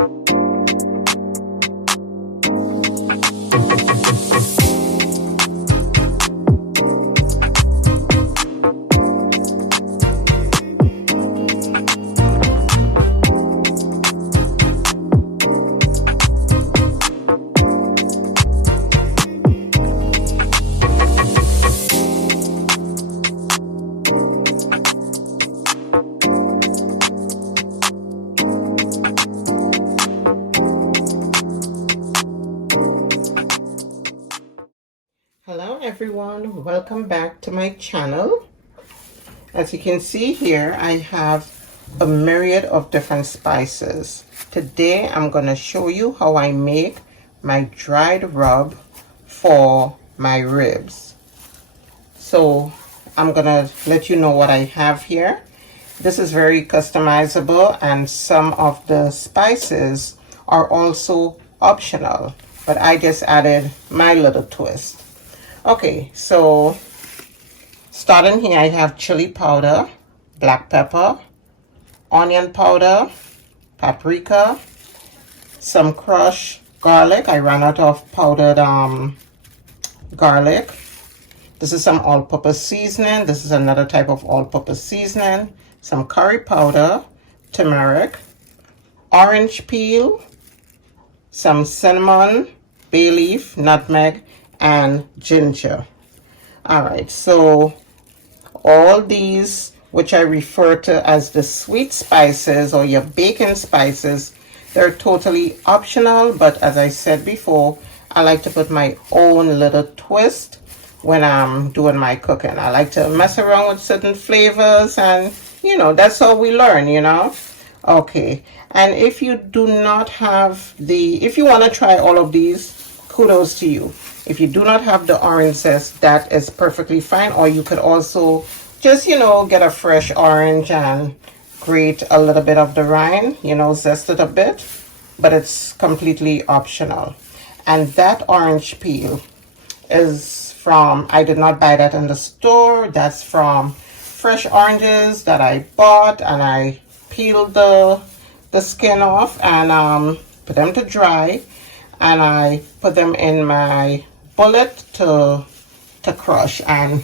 Hello everyone, welcome back to my channel. As you can see here, I have a myriad of different spices. Today I'm going to show you how I make my dried rub for my ribs. So I'm going to let you know what I have here. This is very customizable, and some of the spices are also optional, but I just added my little twist. Okay, so starting here, I have chili powder, black pepper, onion powder, paprika, some crushed garlic. I ran out of powdered garlic. This is some all-purpose seasoning. This is another type of all-purpose seasoning. Some curry powder, turmeric, orange peel, some cinnamon, bay leaf, nutmeg, and ginger. All right, so all these, which I refer to as the sweet spices or your baking spices, they're totally optional, but as I said before, I like to put my own little twist when I'm doing my cooking. I like to mess around with certain flavors, and you know, that's how we learn, you know. Okay, and if you do not have if you want to try all of these, kudos to you. If you do not have the orange zest, that is perfectly fine. Or you could also just, you know, get a fresh orange and grate a little bit of the rind, you know, zest it a bit, but it's completely optional. And that orange peel is from, I did not buy that in the store. That's from fresh oranges that I bought, and I peeled the skin off and put them to dry, and I put them in my bullet to crush, and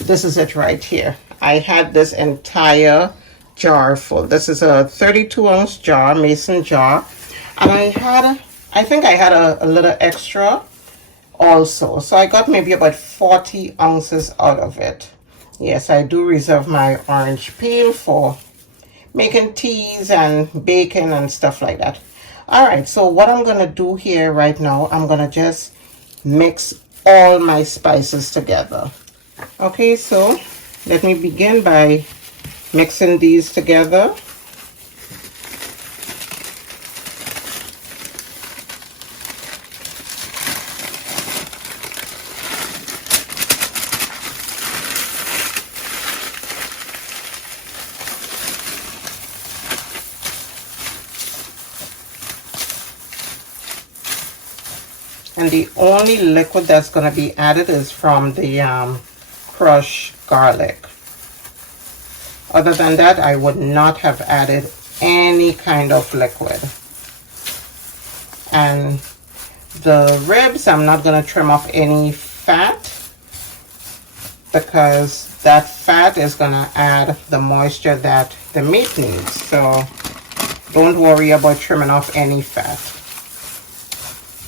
this is it right here. I had this entire jar full. This is a 32-ounce jar, mason jar, and I think I had a little extra also, so I got maybe about 40 ounces out of it. Yes, I do reserve my orange peel for making teas and baking and stuff like that. All right, so what I'm gonna do here right now, I'm gonna just mix all my spices together. Okay, so let me begin by mixing these together. And the only liquid that's going to be added is from the crushed garlic. Other than that, I would not have added any kind of liquid. And the ribs, I'm not going to trim off any fat, because that fat is going to add the moisture that the meat needs. So don't worry about trimming off any fat.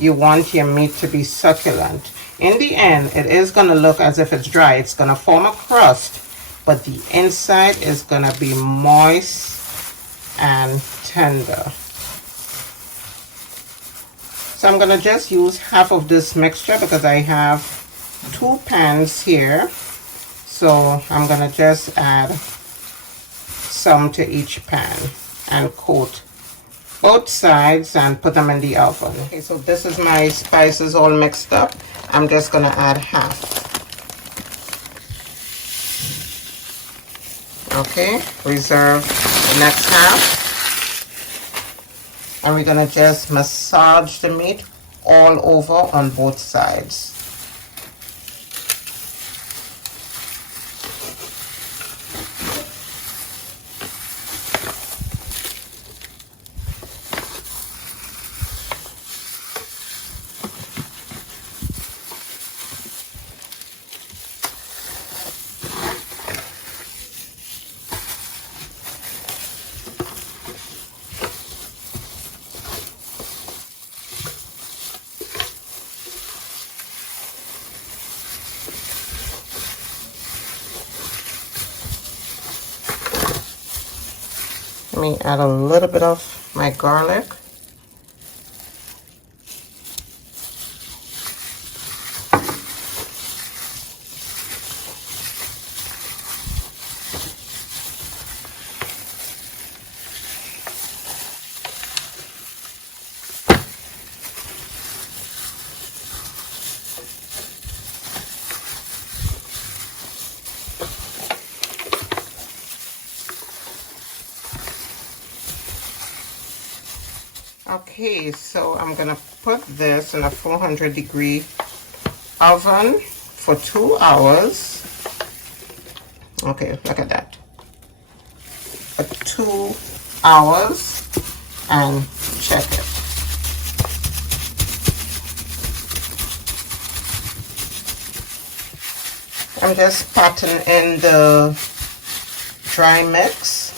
You want your meat to be succulent. In the end, it is going to look as if it's dry. It's going to form a crust, but the inside is going to be moist and tender. So I'm going to just use half of this mixture because I have 2 pans here. So I'm going to just add some to each pan and coat both sides and put them in the oven. Okay, so this is my spices all mixed up. I'm just gonna add half. Okay, reserve the next half. And we're gonna just massage the meat all over on both sides. Let me add a little bit of my garlic. Okay, so I'm gonna put this in a 400-degree oven for 2 hours. Okay, look at that. For 2 hours and check it. I'm just patting in the dry mix,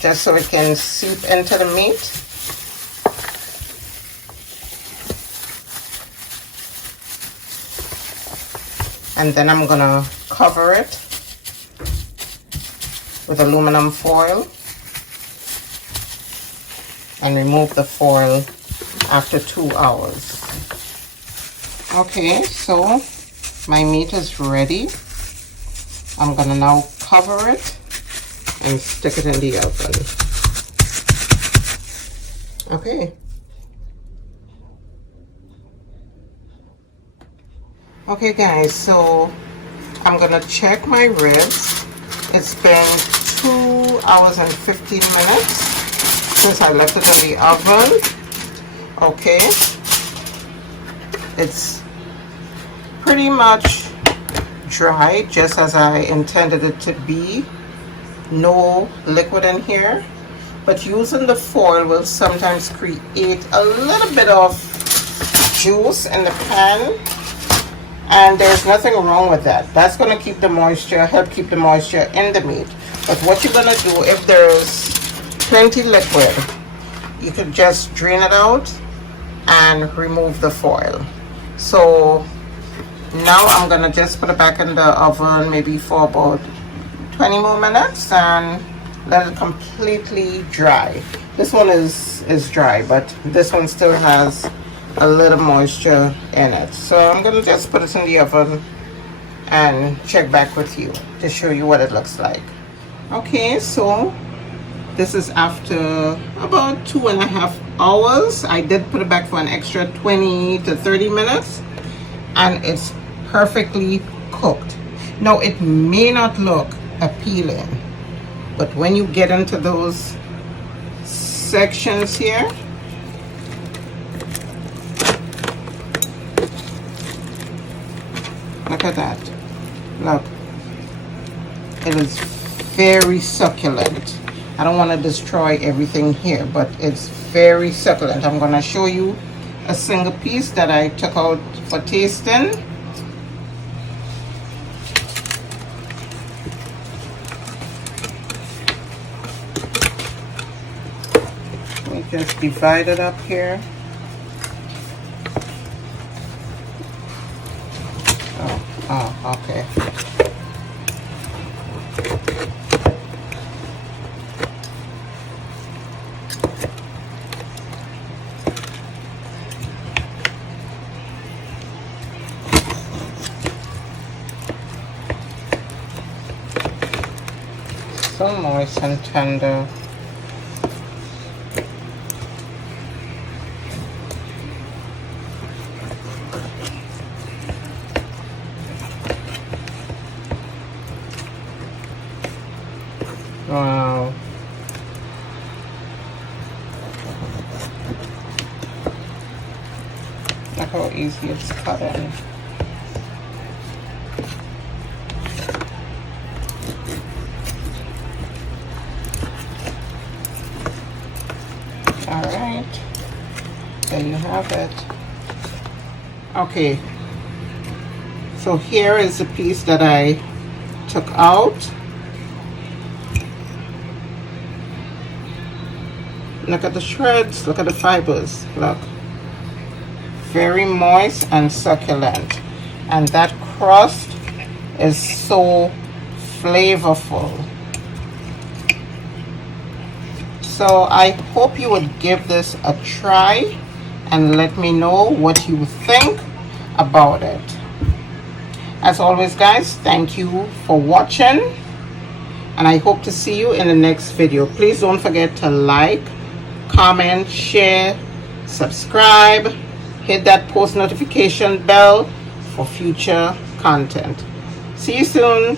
just so it can seep into the meat. And then I'm gonna cover it with aluminum foil and remove the foil after 2 hours. Okay, so my meat is ready. I'm gonna now cover it and stick it in the oven. Okay. Okay guys, so I'm gonna check my ribs. It's been 2 hours and 15 minutes since I left it in the oven. Okay. It's pretty much dry, just as I intended it to be. No liquid in here, but using the foil will sometimes create a little bit of juice in the pan, and there's nothing wrong with that. That's going to keep the moisture, help keep the moisture in the meat. But what you're going to do, if there's plenty liquid, you could just drain it out and remove the foil. So now I'm going to just put it back in the oven maybe for about 20 more minutes and let it completely dry. This one is dry, but this one still has a little moisture in it. So I'm gonna just put it in the oven and check back with you to show you what it looks like. Okay, so this is after about 2.5 hours. I did put it back for an extra 20 to 30 minutes, and it's perfectly cooked. Now it may not look appealing, but when you get into those sections here, look at that. Look, it is very succulent. I don't want to destroy everything here, but it's very succulent. I'm going to show you a single piece that I took out for tasting. Just divide it up here. Oh, okay. So moist and tender. Wow. Look how easy it's cutting. All right, there you have it. Okay, so here is the piece that I took out. Look at the shreds, look at the fibers, look. Very moist and succulent. And that crust is so flavorful. So I hope you would give this a try and let me know what you think about it. As always, guys, thank you for watching, and I hope to see you in the next video. Please don't forget to like, comment, share, subscribe, hit that post notification bell for future content. See you soon.